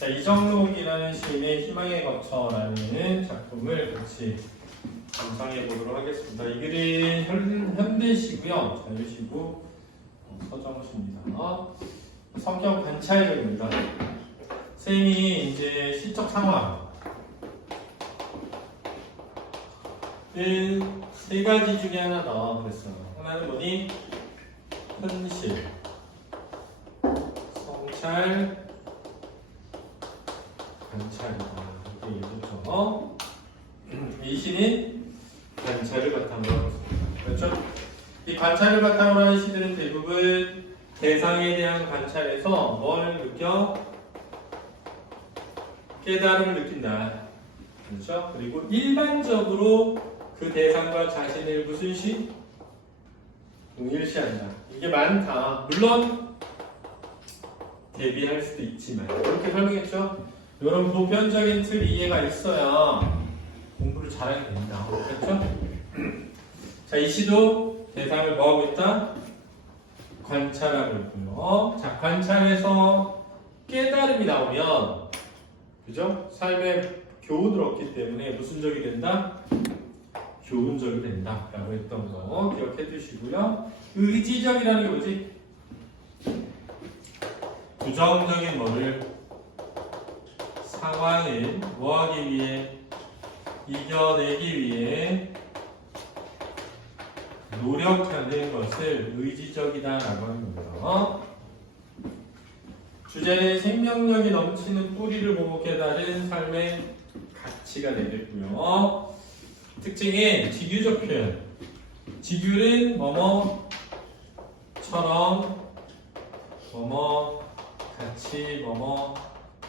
자, 이정록이라는 시인의 희망의 거처라는 작품을 같이 감상해 보도록 하겠습니다. 이 글은 현대시고요. 자유시고 서정시입니다. 성격 관찰력입니다. 선생님이 이제 시적 상황 세 가지 중에 하나다 그랬어요. 하나는 뭐니? 현실, 성찰, 관찰이다. 이렇게 얘기했죠. 이 시는 관찰을 바탕으로 하고 있습니다. 그렇죠? 이 관찰을 바탕으로 하는 시들은 대부분 대상에 대한 관찰에서 뭘 느껴? 깨달음을 느낀다. 그렇죠? 그리고 일반적으로 그 대상과 자신을 무슨 시? 동일시한다. 이게 많다. 물론 대비할 수도 있지만 이렇게 설명했죠? 이런 보편적인 틀 이해가 있어야 공부를 잘하게 됩니다. 그렇죠? 자, 이 시도 대상을 뭐하고 있다? 관찰하고 있고요. 자, 관찰에서 깨달음이 나오면 그죠? 삶의 교훈을 얻기 때문에 무슨 적이 된다? 교훈적이 된다 라고 했던 거 기억해 두시고요. 의지적이라는 게 뭐지? 부정적인 뭐를 상황을 뭐하기 위해 이겨내기 위해 노력하는 것을 의지적이다 라고 하는 겁니다. 주제는 생명력이 넘치는 뿌리를 보고 깨달은 삶의 가치가 되겠고요. 특징은 직유적 표현. 직유는 뭐뭐처럼 뭐뭐 같이 뭐뭐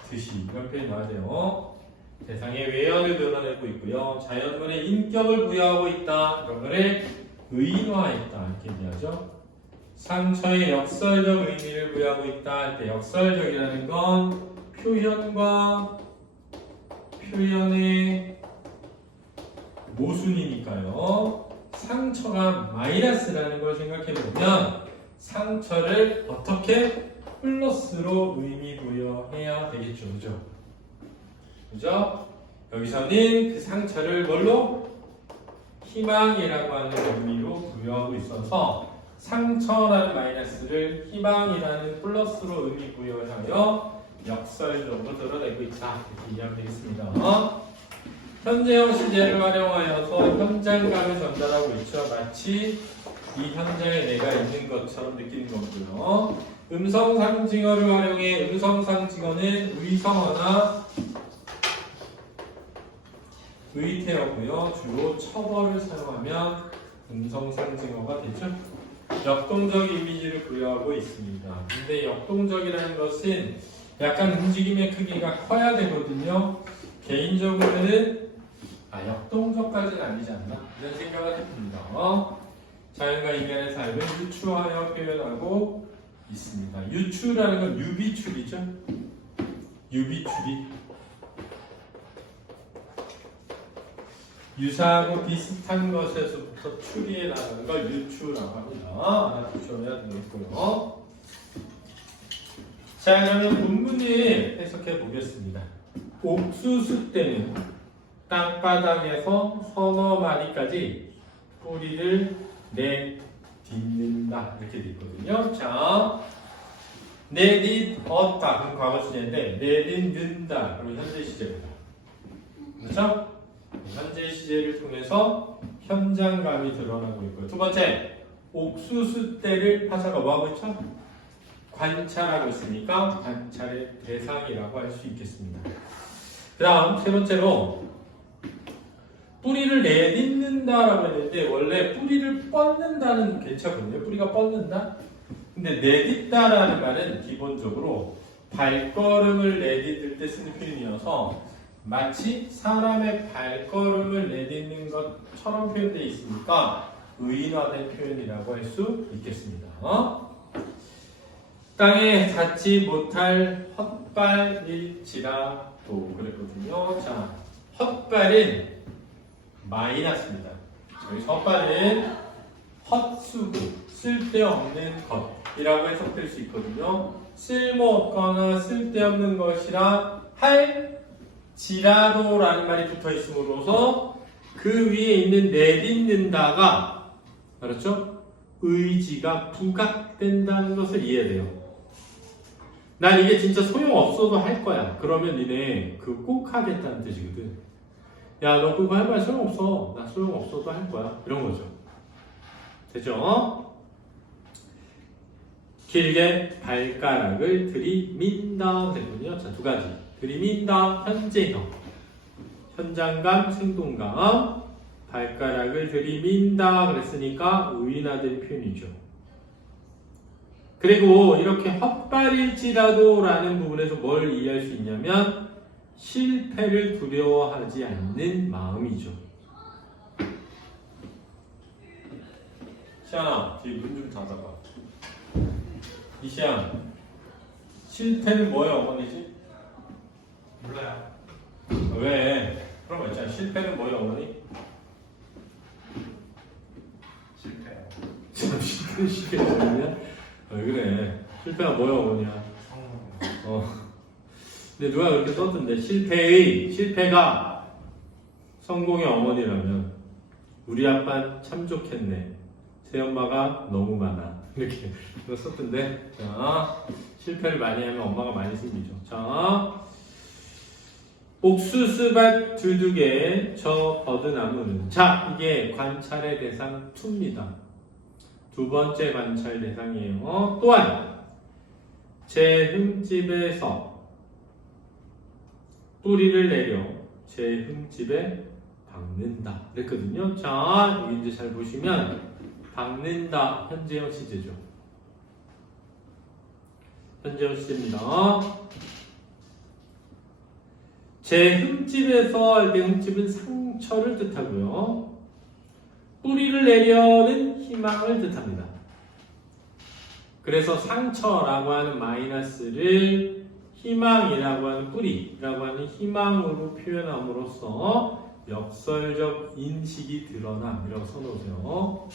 듯이 이런 표현 나와야 돼요. 대상의 외연을 드러내고 있고요. 자연문의 인격을 부여하고 있다. 이런 거를 의인화했다 이렇게 얘기하죠. 상처의 역설적 의미를 부여하고 있다 할 때 역설적이라는 건 표현과 표현의 모순이니까요. 상처가 마이너스라는 걸 생각해 보면 상처를 어떻게 플러스로 의미 부여해야 되겠죠. 그죠? 그죠? 여기서는 그 상처를 뭘로? 희망이라고 하는 의미로 부여하고 있어서 상처라는 마이너스를 희망이라는 플러스로 의미 부여하여 역설적으로 드러내고 있다. 이렇게 이해하면 되겠습니다. 현재형 시제를 활용하여서 현장감을 전달하고 있죠. 마치 이 현장에 내가 있는 것처럼 느끼는 거고요. 음성상징어를 활용해 음성상징어는 의성어나 의태어고요. 주로 첩어를 사용하면 음성상징어가 되죠. 역동적 이미지를 부여하고 있습니다. 근데 역동적이라는 것은 약간 움직임의 크기가 커야 되거든요. 개인적으로는 역동적까지는 아니지 않나? 이런 생각을 해봅니다. 자연과 인간의 삶을 유추하여 표현하고 있습니다. 유추라는 건 유비추리죠. 유비추리. 유사하고 비슷한 것에서부터 추리해 나가는 걸 유추라고 합니다. 하나 주셔야 되겠고요. 자, 그러면 본문을 해석해 보겠습니다. 옥수수 때는 땅바닥에서 서너 마리까지 뿌리를 내딛는다 이렇게 돼 있거든요. 자, 내딛었다 그럼 과거 시제인데 내딛는다 그러면 현재 시제입니다. 그렇죠? 현재 시제를 통해서 현장감이 드러나고 있고요. 두 번째, 옥수수 때를 파사가 뭐하고 있죠? 관찰하고 있으니까 관찰의 대상이라고 할 수 있겠습니다. 그 다음 세 번째로 뿌리를 내딛는다라고 했는데 원래 뿌리를 뻗는다는 괜찮거든요. 뿌리가 뻗는다? 근데 내딛다라는 말은 기본적으로 발걸음을 내딛을 때 쓰는 표현이어서 마치 사람의 발걸음을 내딛는 것처럼 표현되어 있으니까 의인화된 표현이라고 할 수 있겠습니다. 땅에 닿지 못할 헛발일지라도 그랬거든요. 자, 헛발은 마이너스입니다. 여기서 헛발은 헛수고 쓸데없는 것이라고 해석될 수 있거든요. 쓸모없거나 쓸데없는 것이라 할지라도라는 말이 붙어 있음으로써 그 위에 있는 내딛는다가 알았죠? 의지가 부각된다는 것을 이해해야 돼요. 난 이게 진짜 소용없어도 할 거야. 그러면 니네 그거 꼭 하겠다는 뜻이거든. 야, 너 그거 할 말 소용없어. 나 소용없어도 할 거야. 이런 거죠. 되죠? 길게 발가락을 들이민다. 됐군요. 자, 두 가지. 들이민다. 현재형. 현장감, 생동감. 발가락을 들이민다. 그랬으니까 의인화된 표현이죠. 그리고 이렇게 헛발일지라도 라는 부분에서 뭘 이해할 수 있냐면 실패를 두려워하지 않는 마음이죠. 시안아, 뒤에 문 좀 닫아봐. 이시안, 실패는 뭐예요, 어머니지? 몰라요. 왜? 그럼 있잖아. 실패는 뭐예요, 어머니? 실패요. 실패 뭐냐? 왜 그래? 실패가 뭐야, 어머니야? 근데 누가 그렇게 썼던데 실패가 성공의 어머니라면 우리 아빠 참 좋겠네. 새엄마가 너무 많아. 이렇게 썼던데. 자, 실패를 많이 하면 엄마가 많이 생기죠. 자, 옥수수밭 두둑에 저 버드나무는. 자, 이게 관찰의 대상 2입니다. 두 번째 관찰 대상이에요. 또한 제 흠집에서 뿌리를 내려 제 흠집에 박는다. 그랬거든요. 자, 여기 이제 잘 보시면 박는다. 현재형 시제죠. 현재형 시제입니다. 제 흠집에서 할 때 흠집은 상처를 뜻하고요. 뿌리를 내려는 희망을 뜻합니다. 그래서 상처라고 하는 마이너스를 희망이라고 하는 뿌리라고 하는 희망으로 표현함으로써 역설적 인식이 드러남이라고 써놓으세요.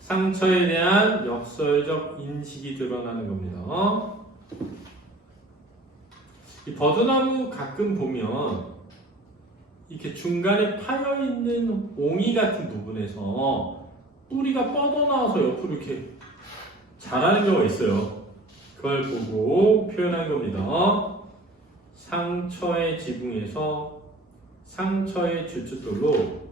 상처에 대한 역설적 인식이 드러나는 겁니다. 이 버드나무 가끔 보면 이렇게 중간에 파여있는 옹이 같은 부분에서 뿌리가 뻗어나와서 옆으로 이렇게 자라는 경우가 있어요. 그걸 보고 표현한 겁니다. 상처의 지붕에서 상처의 주춧돌로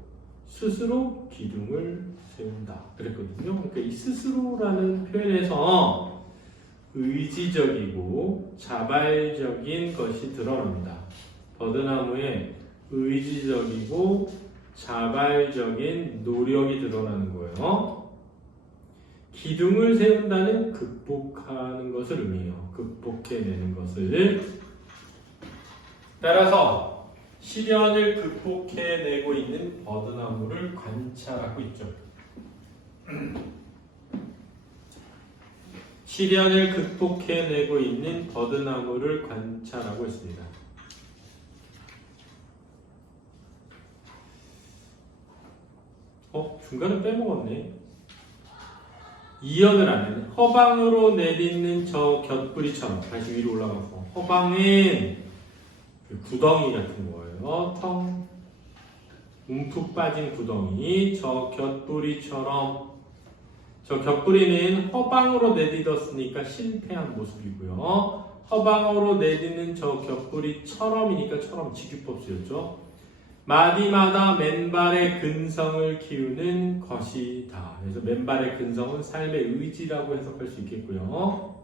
스스로 기둥을 세운다. 그랬거든요. 그러니까 이 스스로라는 표현에서 의지적이고 자발적인 것이 드러납니다. 버드나무에 의지적이고 자발적인 노력이 드러나는 거예요. 기둥을 세운다는 극복하는 것을 의미해요. 극복해내는 것을. 따라서 시련을 극복해내고 있는 버드나무를 관찰하고 있죠. 시련을 극복해내고 있는 버드나무를 관찰하고 있습니다. 중간에 빼먹었네. 이연을 안 했네. 허방으로 내딛는 저 곁뿌리처럼. 다시 위로 올라가서. 허방은 구덩이 같은 거예요. 텅 움푹 빠진 구덩이. 저 곁뿌리처럼. 저 곁뿌리는 허방으로 내딛었으니까 실패한 모습이고요. 허방으로 내딛는 저 곁뿌리처럼이니까 처럼 직유법 쓰였죠. 마디마다 맨발의 근성을 키우는 것이다. 그래서 맨발의 근성은 삶의 의지라고 해석할 수 있겠고요.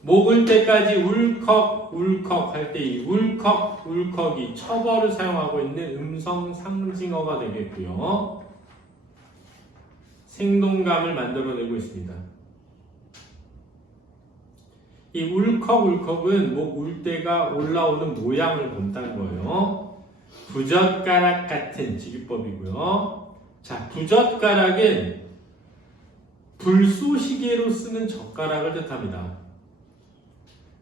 목을 때까지 울컥 울컥 할 때 이 울컥 울컥이 처벌을 사용하고 있는 음성 상징어가 되겠고요. 생동감을 만들어내고 있습니다. 이 울컥울컥은 목 울 때가 올라오는 모양을 본다는 거예요. 부젓가락 같은 직유법이고요. 자, 부젓가락은 불쏘시개로 쓰는 젓가락을 뜻합니다.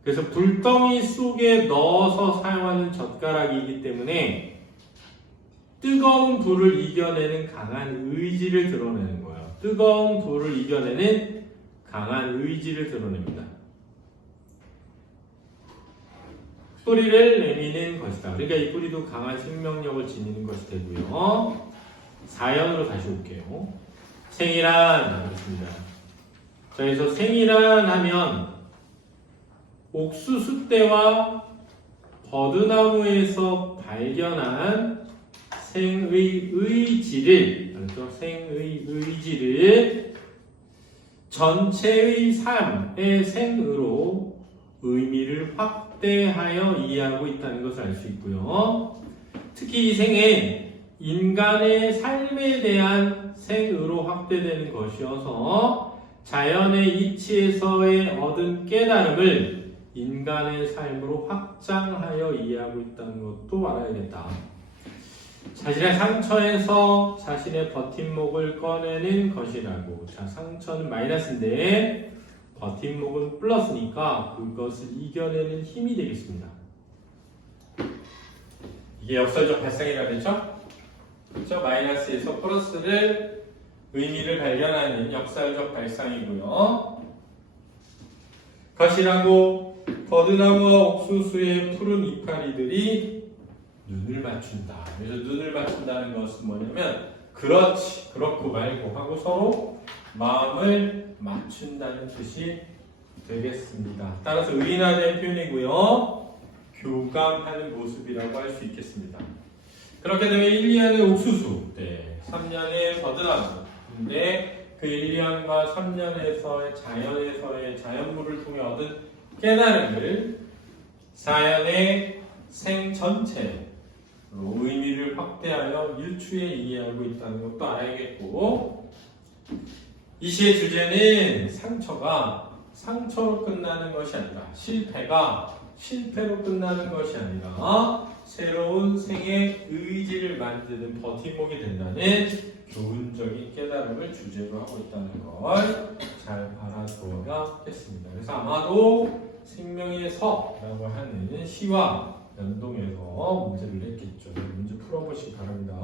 그래서 불덩이 속에 넣어서 사용하는 젓가락이기 때문에 뜨거운 불을 이겨내는 강한 의지를 드러내는 거예요. 뜨거운 불을 이겨내는 강한 의지를 드러냅니다. 뿌리를 내미는 것이다. 그러니까 이 뿌리도 강한 생명력을 지니는 것이 되고요. 4연으로 다시 올게요. 생이란 하겠습니다. 자, 그래서 생이란 하면 옥수수 떼와 버드나무에서 발견한 생의 의지를, 그래서 생의 의지를 전체의 삶의 생으로 의미를 확대하여 이해하고 있다는 것을 알 수 있고요. 특히 이 생은 인간의 삶에 대한 생으로 확대되는 것이어서 자연의 이치에서의 얻은 깨달음을 인간의 삶으로 확장하여 이해하고 있다는 것도 알아야겠다. 자신의 상처에서 자신의 버팀목을 꺼내는 것이라고. 자, 상처는 마이너스인데 버팀목은 플러스니까 그것을 이겨내는 힘이 되겠습니다. 이게 역설적 발상이라 그랬죠? 그렇죠? 마이너스에서 플러스를 의미를 발견하는 역설적 발상이고요. 것이라고 버드나무와 옥수수의 푸른 이파리들이 눈을 맞춘다. 그래서 눈을 맞춘다는 것은 뭐냐면 그렇지, 그렇고 말고 하고 서로 마음을 맞춘다는 뜻이 되겠습니다. 따라서 의인화된 표현이고요. 교감하는 모습이라고 할 수 있겠습니다. 그렇게 되면 1, 2년의 옥수수, 3년의 버드나무. 근데 그 1년과 3년에서의 자연에서의 자연물을 통해 얻은 깨달음을 4년의 생 전체로 의미를 확대하여 유추해 이해하고 있다는 것도 알아야겠고, 이 시의 주제는 상처가 상처로 끝나는 것이 아니라 실패가 실패로 끝나는 것이 아니라 새로운 생의 의지를 만드는 버팀목이 된다는 교훈적인 깨달음을 주제로 하고 있다는 걸 잘 알아두어야겠습니다. 그래서 아마도 생명의 서라고 하는 시와 연동해서 문제를 냈겠죠. 문제 풀어보시기 바랍니다.